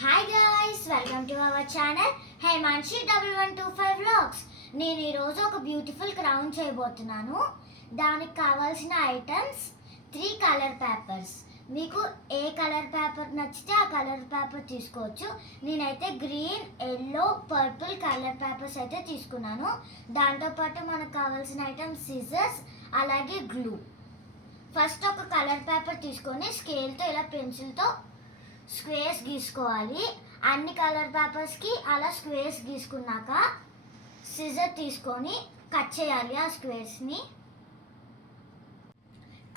Hi guys, welcome to our channel Hemanshi 1125 vlogs. నేను ఈరోజు ఒక బ్యూటిఫుల్ క్రౌన్ చేయబోతున్నాను. దానికి కావాల్సిన ఐటమ్స్ 3 కలర్ పేపర్స్. మీకు ఏ కలర్ పేపర్ నచ్చితే ఆ కలర్ పేపర్ తీసుకోవచ్చు. నేనైతే green, yellow, purple colour papers అయితే తీసుకున్నాను. దాంతోపాటు మనకు కావాల్సిన ఐటమ్స్ సిజర్స్, అలాగే గ్లూ. ఫస్ట్ ఒక కలర్ పేపర్ తీసుకొని స్కేల్తో ఇలా పెన్సిల్తో స్క్వేర్స్ గీసుకోవాలి. అన్ని కలర్ పేపర్స్కి అలా స్క్వేర్స్ గీసుకున్నాక సిజర్ తీసుకొని కట్ చేయాలి. ఆ స్క్వేర్స్ని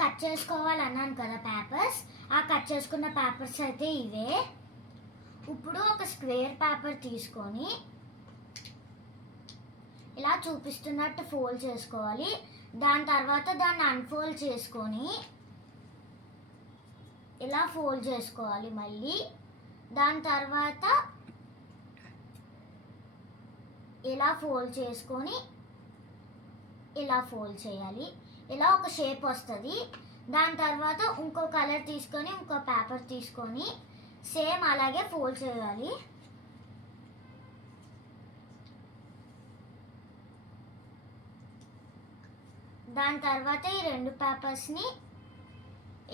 కట్ చేసుకోవాలన్నాను కదా పేపర్స్. ఆ కట్ చేసుకున్న పేపర్స్ అయితే ఇవే. ఇప్పుడు ఒక స్క్వేర్ పేపర్ తీసుకొని ఇలా చూపిస్తున్నట్టు ఫోల్డ్ చేసుకోవాలి. దాని తర్వాత దాన్ని అన్ఫోల్డ్ చేసుకొని ఇలా ఫోల్డ్ చేసుకోవాలి. మళ్ళీ దాని తర్వాత ఇలా ఫోల్డ్ చేసుకొని ఇలా ఫోల్డ్ చేయాలి. ఇలా ఒక షేప్ వస్తుంది. దాని తర్వాత ఇంకో కలర్ తీసుకొని ఇంకో పేపర్ తీసుకొని సేమ్ అలాగే ఫోల్డ్ చేయాలి. దాని తర్వాత ఈ 2 పేపర్స్ని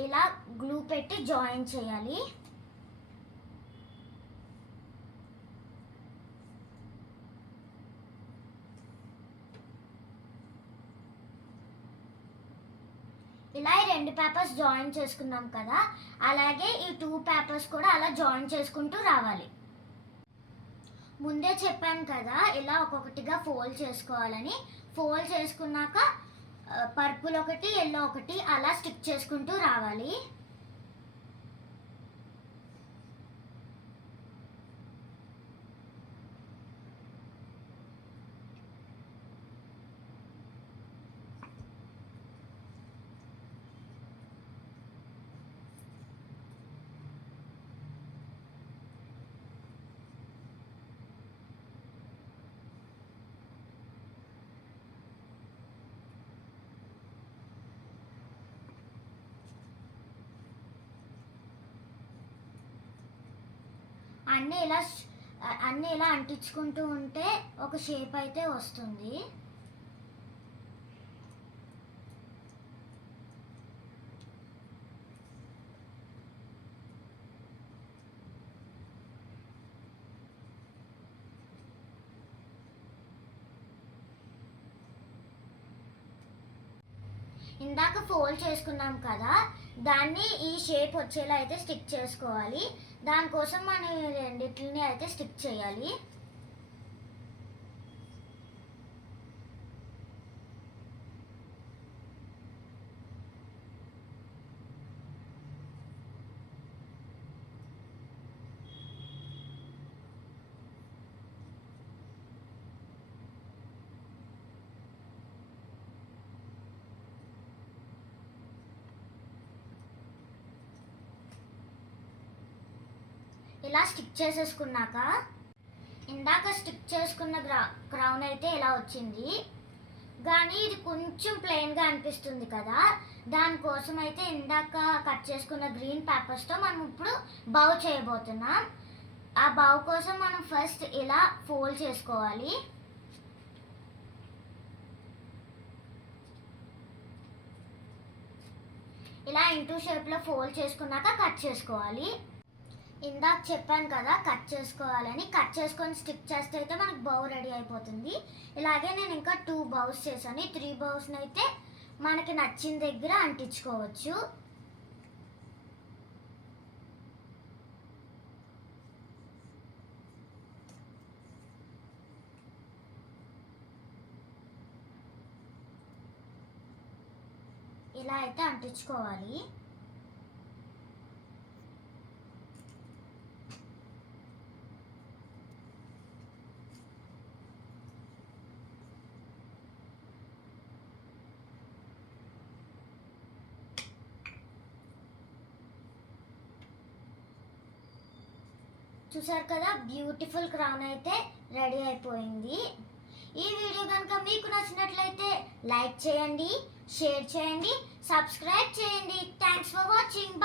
ఇలా గ్లూ పెట్టి జాయిన్ చేయాలి. ఇలా ఈ 2 పేపర్స్ జాయిన్ చేసుకున్నాం కదా, అలాగే ఈ 2 పేపర్స్ కూడా అలా జాయిన్ చేసుకుంటూ రావాలి. ముందే చెప్పాను కదా ఇలా ఒక్కొక్కటిగా ఫోల్డ్ చేసుకోవాలని. ఫోల్డ్ చేసుకున్నాక పర్పుల్ ఒకటి, ఎల్లో ఒకటి అలా స్టిక్ చేసుకుంటూ రావాలి. అన్నీ ఇలా అంటించుకుంటూ ఉంటే ఒక షేప్ అయితే వస్తుంది. ఇందాక ఫోల్డ్ చేసుకున్నాం కదా, దాన్ని ఈ షేప్ వచ్చేలా అయితే స్టిక్ చేసుకోవాలి. దానికోసం మనం ఈ రెండింటిని అయితే స్టిక్ చేయాలి. ఇలా స్టిక్ చేసేసుకున్నాక ఇందాక స్టిక్ చేసుకున్న క్రౌన్ అయితే ఇలా వచ్చింది. కానీ ఇది కొంచెం ప్లెయిన్గా అనిపిస్తుంది కదా, దానికోసం అయితే ఇందాక కట్ చేసుకున్న గ్రీన్ పేపర్స్తో మనం ఇప్పుడు బౌ చేయబోతున్నాం. ఆ బౌ కోసం మనం ఫస్ట్ ఇలా ఫోల్డ్ చేసుకోవాలి. ఇలా ఇంటూ షేప్లో ఫోల్డ్ చేసుకున్నాక కట్ చేసుకోవాలి. ఇందాక చెప్పాను కదా కట్ చేసుకోవాలని. కట్ చేసుకొని స్టిక్ చేస్తే అయితే మనకు బౌ రెడీ అయిపోతుంది. ఇలాగే నేను ఇంకా 2 బౌస్ చేశాను. ఈ 3 బౌస్ని అయితే మనకి నచ్చిన దగ్గర అంటించుకోవచ్చు. ఇలా అయితే అంటించుకోవాలి. చూసారు కదా, బ్యూటిఫుల్ క్రౌన్ అయితే రెడీ అయిపోయింది. ఈ వీడియో కనుక మీకు నచ్చినట్లయితే లైక్ చేయండి, షేర్ చేయండి, సబ్స్క్రైబ్ చేయండి. Thanks for watching.